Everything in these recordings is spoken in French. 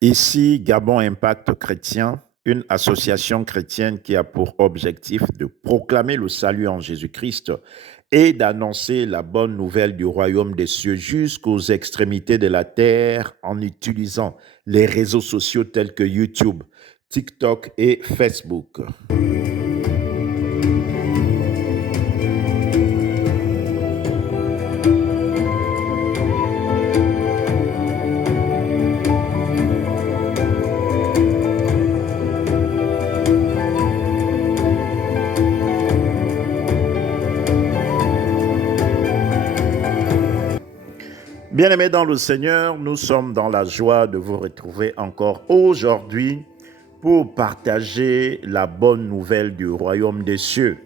Ici, Gabon Impact Chrétien, une association chrétienne qui a pour objectif de proclamer le salut en Jésus-Christ et d'annoncer la bonne nouvelle du royaume des cieux jusqu'aux extrémités de la terre en utilisant les réseaux sociaux tels que YouTube, TikTok et Facebook. Bien-aimés dans le Seigneur, nous sommes dans la joie de vous retrouver encore aujourd'hui pour partager la bonne nouvelle du royaume des cieux.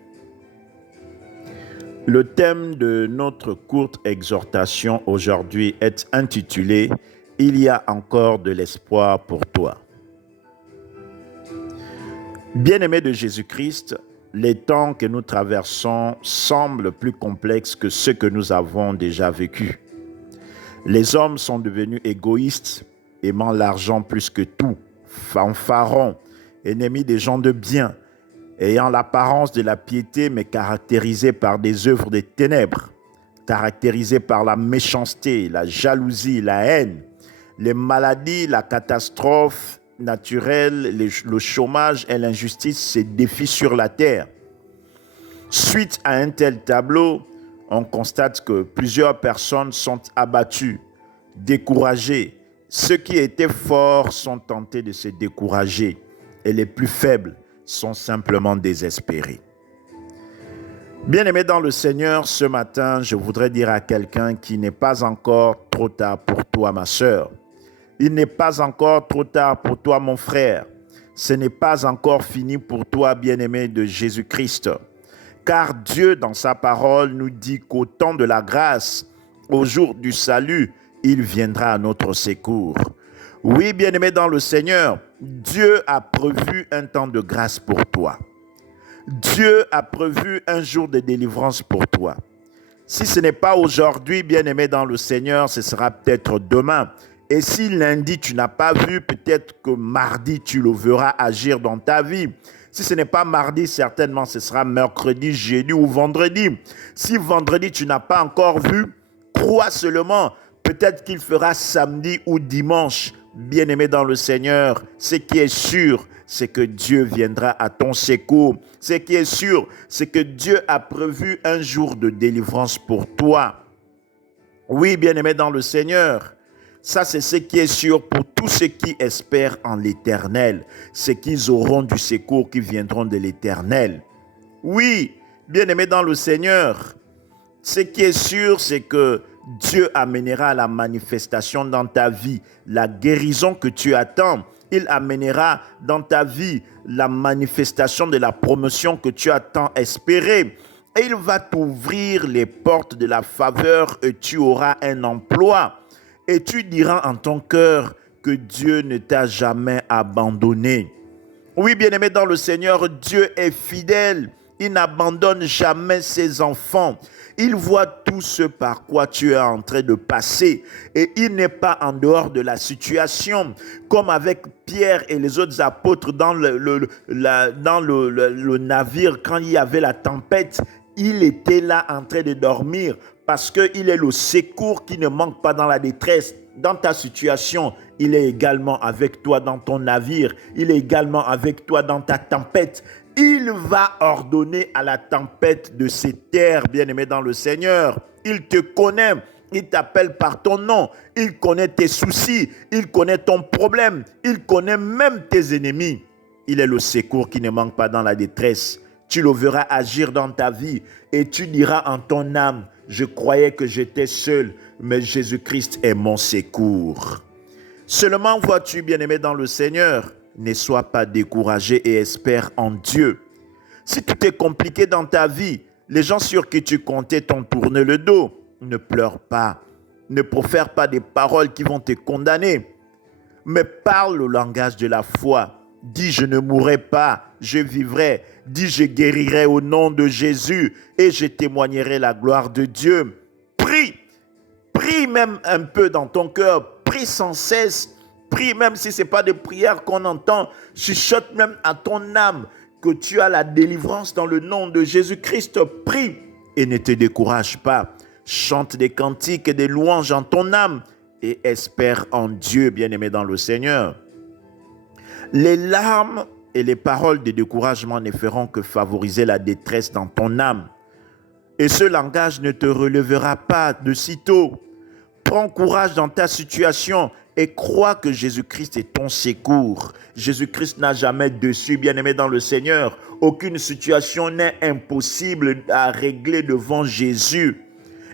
Le thème de notre courte exhortation aujourd'hui est intitulé « Il y a encore de l'espoir pour toi ». Bien-aimés de Jésus-Christ, les temps que nous traversons semblent plus complexes que ceux que nous avons déjà vécus. Les hommes sont devenus égoïstes, aimant l'argent plus que tout, fanfarons, ennemis des gens de bien, ayant l'apparence de la piété mais caractérisés par des œuvres des ténèbres, caractérisés par la méchanceté, la jalousie, la haine, les maladies, la catastrophe naturelle, le chômage et l'injustice se défient sur la terre. Suite à un tel tableau, on constate que plusieurs personnes sont abattues, découragées. Ceux qui étaient forts sont tentés de se décourager et les plus faibles sont simplement désespérés. Bien-aimés dans le Seigneur, ce matin, je voudrais dire à quelqu'un qu'il n'est pas encore trop tard pour toi, ma sœur. Il n'est pas encore trop tard pour toi, mon frère. Ce n'est pas encore fini pour toi, bien-aimé de Jésus-Christ. Car Dieu, dans sa parole, nous dit qu'au temps de la grâce, au jour du salut, il viendra à notre secours. Oui, bien-aimé dans le Seigneur, Dieu a prévu un temps de grâce pour toi. Dieu a prévu un jour de délivrance pour toi. Si ce n'est pas aujourd'hui, bien-aimé dans le Seigneur, ce sera peut-être demain. Et si lundi, tu n'as pas vu, peut-être que mardi, tu le verras agir dans ta vie. Si ce n'est pas mardi, certainement, ce sera mercredi, jeudi ou vendredi. Si vendredi, tu n'as pas encore vu, crois seulement. Peut-être qu'il fera samedi ou dimanche. Bien-aimé dans le Seigneur, ce qui est sûr, c'est que Dieu viendra à ton secours. Ce qui est sûr, c'est que Dieu a prévu un jour de délivrance pour toi. Oui, bien-aimé dans le Seigneur, ça, c'est ce qui est sûr pour tous ceux qui espèrent en l'Éternel. C'est qu'ils auront du secours qui viendront de l'Éternel. Oui, bien-aimé dans le Seigneur, ce qui est sûr, c'est que Dieu amènera à la manifestation dans ta vie la guérison que tu attends. Il amènera dans ta vie la manifestation de la promotion que tu as tant espérée. Et il va t'ouvrir les portes de la faveur et tu auras un emploi. Et tu diras en ton cœur que Dieu ne t'a jamais abandonné. Oui, bien-aimé dans le Seigneur, Dieu est fidèle. Il n'abandonne jamais ses enfants. Il voit tout ce par quoi tu es en train de passer. Et il n'est pas en dehors de la situation. Comme avec Pierre et les autres apôtres dans le navire, quand il y avait la tempête, il était là en train de dormir parce qu'il est le secours qui ne manque pas dans la détresse. Dans ta situation, il est également avec toi dans ton navire. Il est également avec toi dans ta tempête. Il va ordonner à la tempête de se taire, bien-aimé dans le Seigneur. Il te connaît, il t'appelle par ton nom, il connaît tes soucis, il connaît ton problème, il connaît même tes ennemis. Il est le secours qui ne manque pas dans la détresse. Tu le verras agir dans ta vie et tu diras en ton âme, je croyais que j'étais seul, mais Jésus-Christ est mon secours. Seulement vois-tu, bien-aimé dans le Seigneur, ne sois pas découragé et espère en Dieu. Si tout est compliqué dans ta vie, les gens sur qui tu comptais t'ont tourné le dos. Ne pleure pas. Ne profère pas des paroles qui vont te condamner. Mais parle le langage de la foi. Dis, je ne mourrai pas, je vivrai. Dis, je guérirai au nom de Jésus et je témoignerai la gloire de Dieu. Prie. Prie même un peu dans ton cœur. Prie sans cesse. prie, même si ce n'est pas des prières qu'on entend, chuchote même à ton âme que tu as la délivrance dans le nom de Jésus-Christ. Prie et ne te décourage pas. Chante des cantiques et des louanges en ton âme et espère en Dieu, bien-aimé dans le Seigneur. Les larmes et les paroles de découragement ne feront que favoriser la détresse dans ton âme. Et ce langage ne te relèvera pas de sitôt. Prends courage dans ta situation et crois que Jésus-Christ est ton secours. Jésus-Christ n'a jamais déçu, bien-aimé dans le Seigneur. Aucune situation n'est impossible à régler devant Jésus.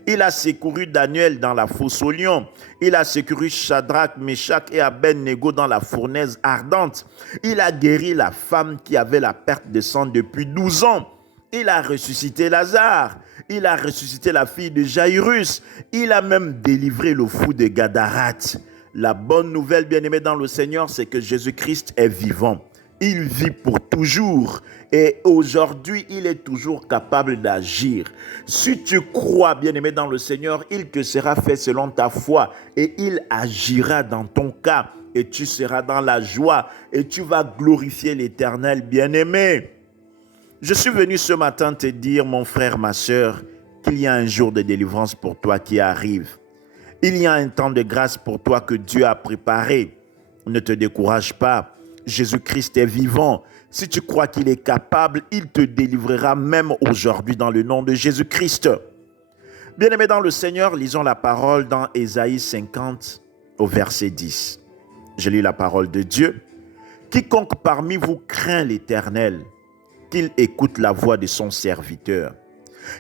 Il a secouru Daniel dans la fosse aux lions. Il a secouru Shadrach, Meshach et Abed-Nego dans la fournaise ardente. Il a guéri la femme qui avait la perte de sang depuis 12 ans. Il a ressuscité Lazare. Il a ressuscité la fille de Jairus. Il a même délivré le fou de Gadarat. La bonne nouvelle, bien-aimé dans le Seigneur, c'est que Jésus-Christ est vivant. Il vit pour toujours et aujourd'hui, il est toujours capable d'agir. Si tu crois, bien-aimé dans le Seigneur, il te sera fait selon ta foi et il agira dans ton cas et tu seras dans la joie et tu vas glorifier l'Éternel, bien-aimé. Je suis venu ce matin te dire, mon frère, ma sœur, qu'il y a un jour de délivrance pour toi qui arrive. Il y a un temps de grâce pour toi que Dieu a préparé. Ne te décourage pas. Jésus-Christ est vivant. Si tu crois qu'il est capable, il te délivrera même aujourd'hui dans le nom de Jésus-Christ. Bien-aimés dans le Seigneur, lisons la parole dans Ésaïe 50 au verset 10. Je lis la parole de Dieu. Quiconque parmi vous craint l'Éternel, qu'il écoute la voix de son serviteur.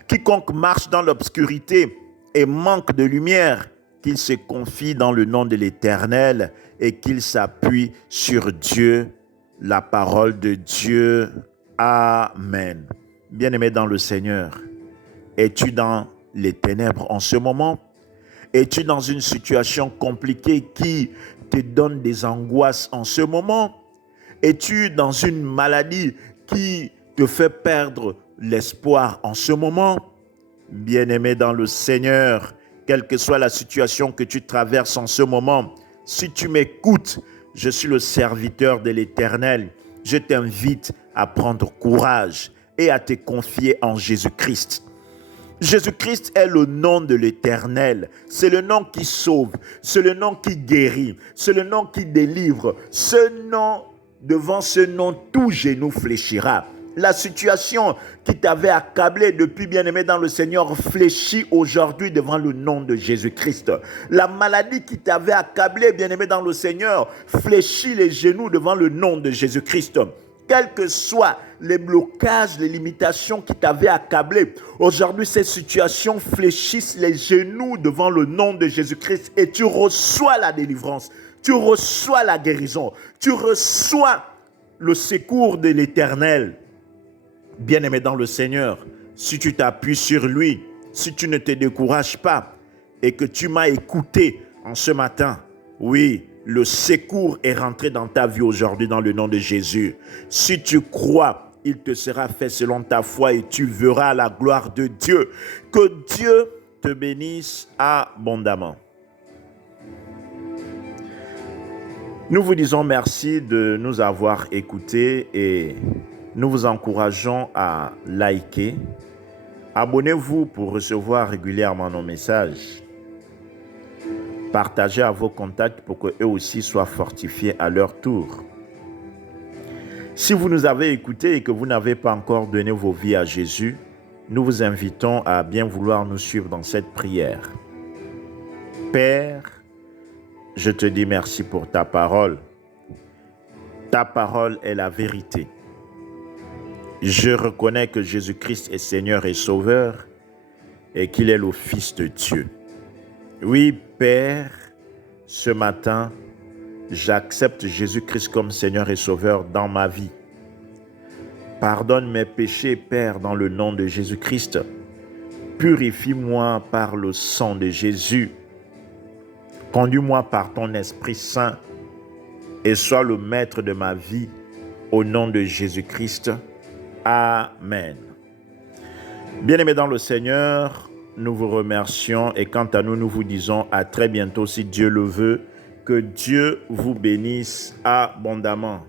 Quiconque marche dans l'obscurité et manque de lumière, qu'il se confie dans le nom de l'Éternel et qu'il s'appuie sur Dieu, la parole de Dieu. Amen. Bien-aimé dans le Seigneur, es-tu dans les ténèbres en ce moment? Es-tu dans une situation compliquée qui te donne des angoisses en ce moment? Es-tu dans une maladie qui te fait perdre l'espoir en ce moment? Bien-aimé dans le Seigneur, quelle que soit la situation que tu traverses en ce moment, si tu m'écoutes, je suis le serviteur de l'Éternel. Je t'invite à prendre courage et à te confier en Jésus-Christ. Jésus-Christ est le nom de l'Éternel. C'est le nom qui sauve, c'est le nom qui guérit, c'est le nom qui délivre. Ce nom, devant ce nom, tout genou fléchira. La situation qui t'avait accablé depuis, bien-aimé dans le Seigneur, fléchit aujourd'hui devant le nom de Jésus-Christ. La maladie qui t'avait accablé, bien-aimé dans le Seigneur, fléchit les genoux devant le nom de Jésus-Christ. Quels que soient les blocages, les limitations qui t'avaient accablé, aujourd'hui ces situations fléchissent les genoux devant le nom de Jésus-Christ et tu reçois la délivrance, tu reçois la guérison, tu reçois le secours de l'Éternel. Bien-aimé dans le Seigneur, si tu t'appuies sur lui, si tu ne te décourages pas et que tu m'as écouté en ce matin, oui, le secours est rentré dans ta vie aujourd'hui dans le nom de Jésus. Si tu crois, il te sera fait selon ta foi et tu verras la gloire de Dieu. Que Dieu te bénisse abondamment. Nous vous disons merci de nous avoir écoutés et nous vous encourageons à liker. Abonnez-vous pour recevoir régulièrement nos messages. Partagez à vos contacts pour qu'eux aussi soient fortifiés à leur tour. Si vous nous avez écoutés et que vous n'avez pas encore donné vos vies à Jésus, nous vous invitons à bien vouloir nous suivre dans cette prière. Père, je te dis merci pour ta parole. Ta parole est la vérité. Je reconnais que Jésus-Christ est Seigneur et Sauveur et qu'il est le Fils de Dieu. Oui, Père, ce matin, j'accepte Jésus-Christ comme Seigneur et Sauveur dans ma vie. Pardonne mes péchés, Père, dans le nom de Jésus-Christ. Purifie-moi par le sang de Jésus. Conduis-moi par ton Esprit Saint et sois le maître de ma vie au nom de Jésus-Christ. Amen. Bien-aimés dans le Seigneur, nous vous remercions et quant à nous, nous vous disons à très bientôt si Dieu le veut, Que Dieu vous bénisse abondamment.